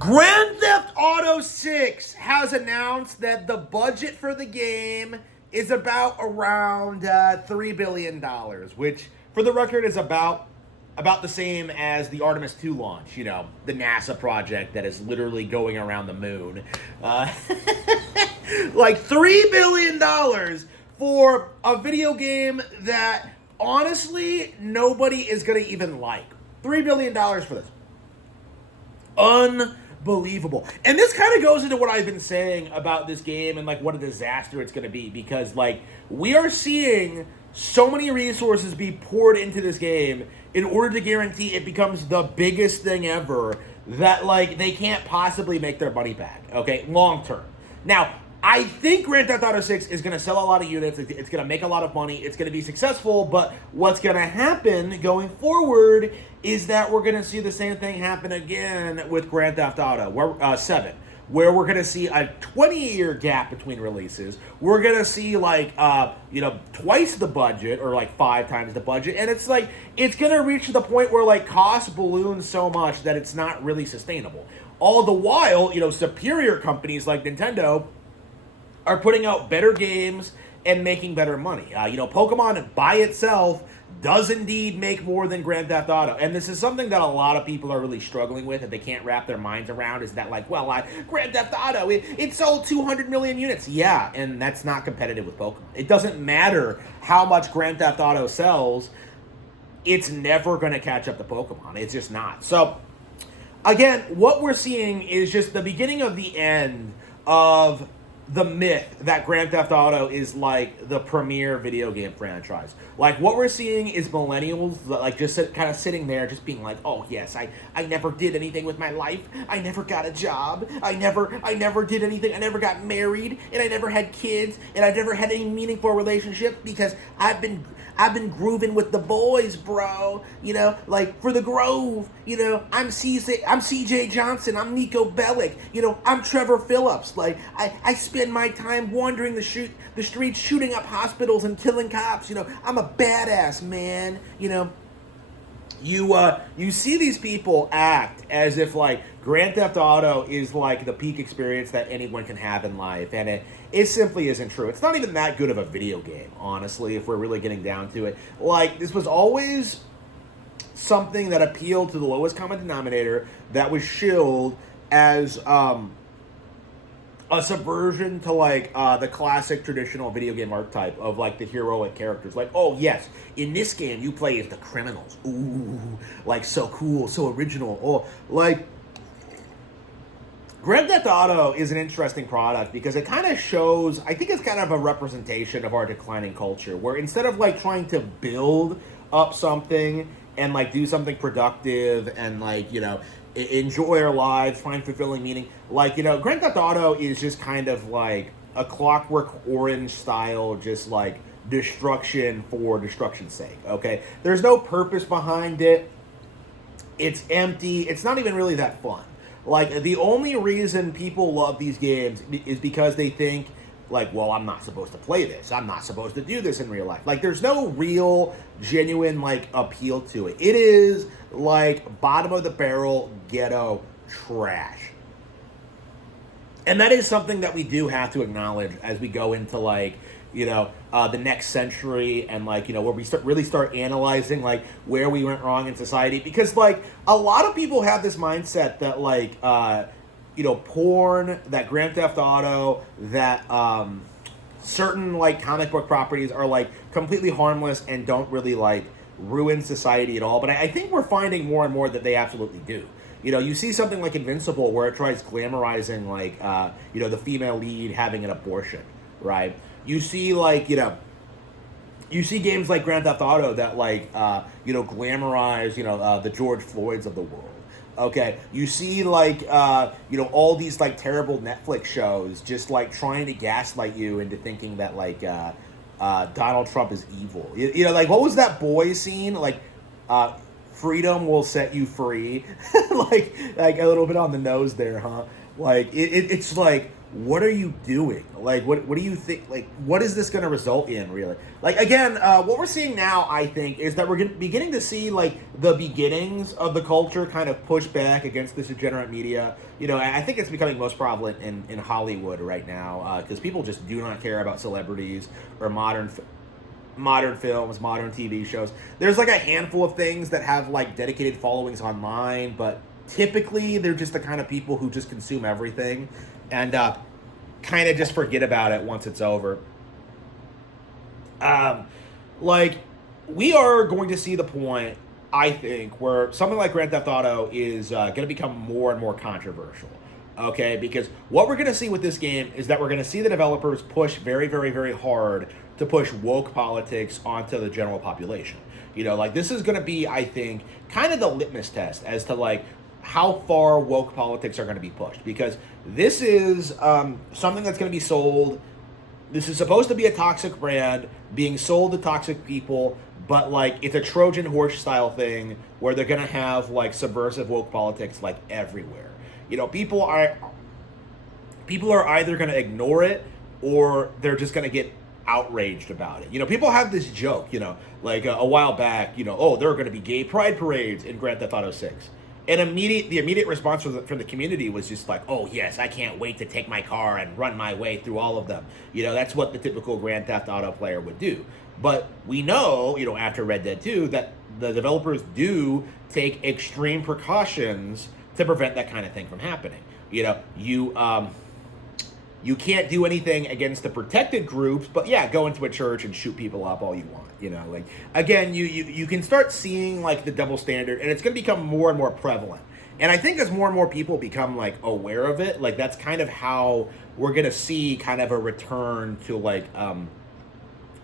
Grand Theft Auto 6 has announced that the budget for the game is about around $3 billion, which, for the record, is about the same as the Artemis 2 launch, you know, the NASA project that is literally going around the moon. Like $3 billion for a video game that, honestly, nobody is going to even like. $3 billion for this. Unbelievable. And this kind of goes into what I've been saying about this game and like what a disaster it's going to be, because like we are seeing so many resources be poured into this game in order to guarantee it becomes the biggest thing ever, that like they can't possibly make their money back, okay, long term. Now, I think Grand Theft Auto 6 is going to sell a lot of units. It's going to make a lot of money. It's going to be successful. But what's going to happen going forward is that we're going to see the same thing happen again with Grand Theft Auto 7, where we're going to see a 20-year gap between releases. We're going to see like twice the budget, or like 5 times the budget, and it's like it's going to reach to the point where like costs balloon so much that it's not really sustainable. All the while, superior companies like Nintendo are putting out better games and making better money. Pokemon by itself does indeed make more than Grand Theft Auto. And this is something that a lot of people are really struggling with, that they can't wrap their minds around, is that like, Grand Theft Auto, it sold 200 million units. Yeah, and that's not competitive with Pokemon. It doesn't matter how much Grand Theft Auto sells. It's never going to catch up to Pokemon. It's just not. So, again, what we're seeing is just the beginning of the end of the myth that Grand Theft Auto is like the premier video game franchise. Like what we're seeing is millennials like just kind of sitting there just being like, oh yes, I never did anything with my life. I never got a job. I never did anything. I never got married, and I never had kids, and I never had any meaningful relationship because I've been grooving with the boys, bro. Like for the Grove. I'm CJ Johnson. I'm Nico Bellic. I'm Trevor Phillips. Like I spend my time wandering the streets, shooting up hospitals and killing cops. I'm a badass, man. You see these people act as if like Grand Theft Auto is like the peak experience that anyone can have in life, and it simply isn't true. It's not even that good of a video game, honestly, if we're really getting down to it. Like, this was always something that appealed to the lowest common denominator, that was shilled as a subversion to like the classic traditional video game archetype of like the heroic characters. Like, oh yes, in this game you play as the criminals. Ooh, like so cool, so original. Oh, like Grand Theft Auto is an interesting product because it kind of shows, I think it's kind of a representation of our declining culture, where instead of like trying to build up something and like do something productive and like, enjoy our lives, find fulfilling meaning, like, Grand Theft Auto is just kind of like a Clockwork Orange style, just like destruction for destruction's sake, okay? There's no purpose behind it. It's empty. It's not even really that fun. Like, the only reason people love these games is because they think, like, well, I'm not supposed to play this. I'm not supposed to do this in real life. Like, there's no real, genuine, like, appeal to it. It is, like, bottom-of-the-barrel ghetto trash. And that is something that we do have to acknowledge as we go into, like, the next century, and like, where we really start analyzing like where we went wrong in society, because like a lot of people have this mindset that like porn, that Grand Theft Auto, that certain like comic book properties are like completely harmless and don't really like ruin society at all. But I think we're finding more and more that they absolutely do. You see something like Invincible where it tries glamorizing like the female lead having an abortion, right? You see, like, you see games like Grand Theft Auto that, like, glamorize, the George Floyds of the world, okay? You see, like, all these, like, terrible Netflix shows just, like, trying to gaslight you into thinking that, like, Donald Trump is evil. Like, what was that boy scene? Like, freedom will set you free. like a little bit on the nose there, huh? Like, it's like, what are you doing? Like, what do you think? Like, what is this going to result in, really? Like, again, what we're seeing now, I think, is that we're beginning to see, like, the beginnings of the culture kind of push back against this degenerate media. You know, I think it's becoming most prevalent in Hollywood right now, because people just do not care about celebrities or modern films, modern TV shows. There's like a handful of things that have like dedicated followings online, but typically they're just the kind of people who just consume everything and kind of just forget about it once it's over. Like, we are going to see the point, I think, where something like Grand Theft Auto is going to become more and more controversial. Okay, because what we're going to see with this game is that we're going to see the developers push very, very, very hard to push woke politics onto the general population. You know, like, this is going to be, I think, kind of the litmus test as to, like, how far woke politics are going to be pushed. Because this is something that's going to be sold. This is supposed to be a toxic brand being sold to toxic people, but, like, it's a Trojan horse style thing where they're going to have, like, subversive woke politics, like, everywhere. You know, people are either going to ignore it or they're just going to get outraged about it. You know, people have this joke, you know, like a while back, you know, oh, there are going to be gay pride parades in Grand Theft Auto 6. And the immediate response from the community was just like, oh, yes, I can't wait to take my car and run my way through all of them. You know, that's what the typical Grand Theft Auto player would do. But we know, you know, after Red Dead 2, that the developers do take extreme precautions to prevent that kind of thing from happening. You know, you can't do anything against the protected groups, but yeah, go into a church and shoot people up all you want. You know, like, again, you can start seeing, like, the double standard, and it's going to become more and more prevalent. And I think as more and more people become, like, aware of it, like, that's kind of how we're going to see kind of a return to, like,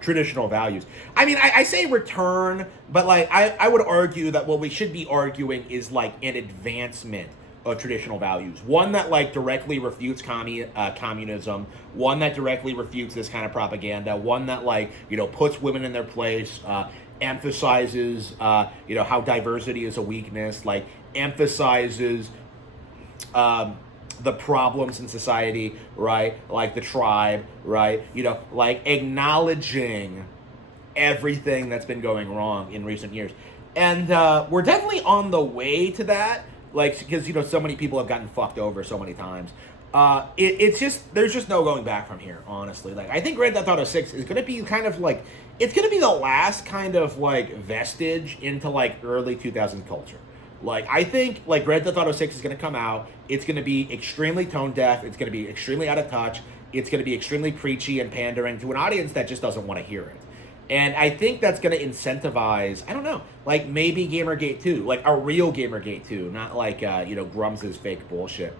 traditional values. I mean, I say return, but, like, I would argue that what we should be arguing is, like, an advancement of traditional values. One that, like, directly refutes communism. One that directly refutes this kind of propaganda. One that, like, you know, puts women in their place, emphasizes, you know, how diversity is a weakness, like, emphasizes the problems in society, right? Like the tribe, right? You know, like, acknowledging everything that's been going wrong in recent years. And we're definitely on the way to that, like, because, you know, so many people have gotten fucked over so many times. It's just, there's just no going back from here, honestly. Like, I think Grand Theft Auto 6 is going to be kind of like, it's going to be the last kind of, like, vestige into, like, early 2000s culture. Like, I think, like, Grand Theft Auto 6 is going to come out. It's going to be extremely tone deaf. It's going to be extremely out of touch. It's going to be extremely preachy and pandering to an audience that just doesn't want to hear it. And I think that's going to incentivize, I don't know, like, maybe Gamergate 2, like a real Gamergate 2, not like, you know, Grums's fake bullshit.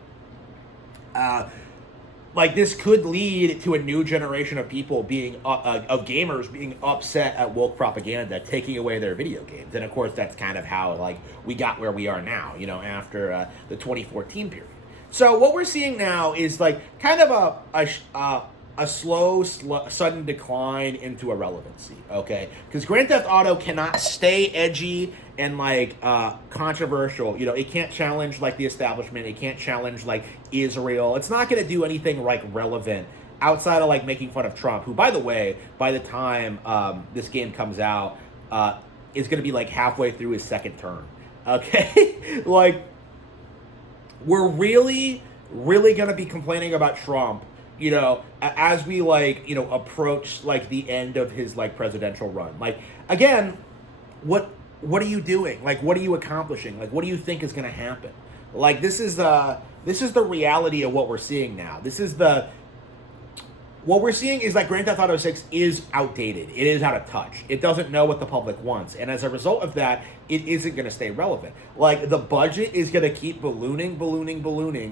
Like, this could lead to a new generation of people being, of gamers being upset at woke propaganda taking away their video games. And of course, that's kind of how, like, we got where we are now, you know, after the 2014 period. So what we're seeing now is, like, kind of a slow, sudden decline into irrelevancy, okay? Because Grand Theft Auto cannot stay edgy and, like, controversial. You know, it can't challenge, like, the establishment. It can't challenge, like, Israel. It's not going to do anything, like, relevant outside of, like, making fun of Trump, who, by the way, by the time this game comes out, is going to be, like, halfway through his second term, okay? Like, we're really, really going to be complaining about Trump, you know, as we, like, you know, approach, like, the end of his, like, presidential run. Like, again, what are you doing? Like, what are you accomplishing? Like, what do you think is going to happen? Like, this is the reality of what we're seeing now. What we're seeing is, like, Grand Theft Auto 6 is outdated. It is out of touch. It doesn't know what the public wants. And as a result of that, it isn't going to stay relevant. Like, the budget is going to keep ballooning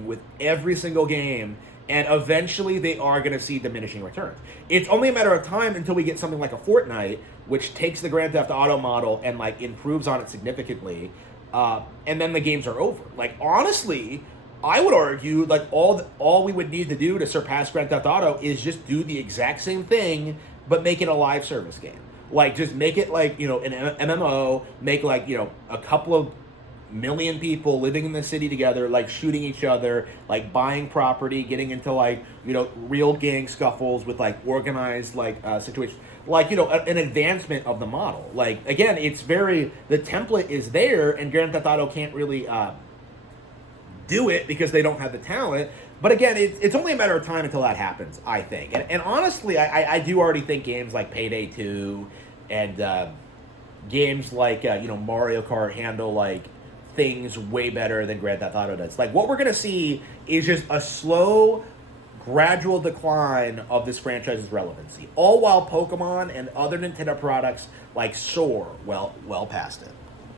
with every single game. And eventually they are going to see diminishing returns. It's only a matter of time until we get something like a Fortnite, which takes the Grand Theft Auto model and, like, improves on it significantly. And then the games are over. Like, honestly, I would argue, like, all we would need to do to surpass Grand Theft Auto is just do the exact same thing, but make it a live service game. Like, just make it, like, you know, an MMO, make, like, you know, a couple of million people living in the city together, like shooting each other, like buying property, getting into like real gang scuffles with like organized like situations, like an advancement of the model. Like again, it's very the template is there, and Grand Theft Auto can't really do it because they don't have the talent. But again, it's only a matter of time until that happens, I think. And honestly, I do already think games like Payday 2 and games like Mario Kart handle like things way better than Grand Theft Auto does. Like what we're gonna see is just a slow, gradual decline of this franchise's relevancy, all while Pokemon and other Nintendo products like soar well past it.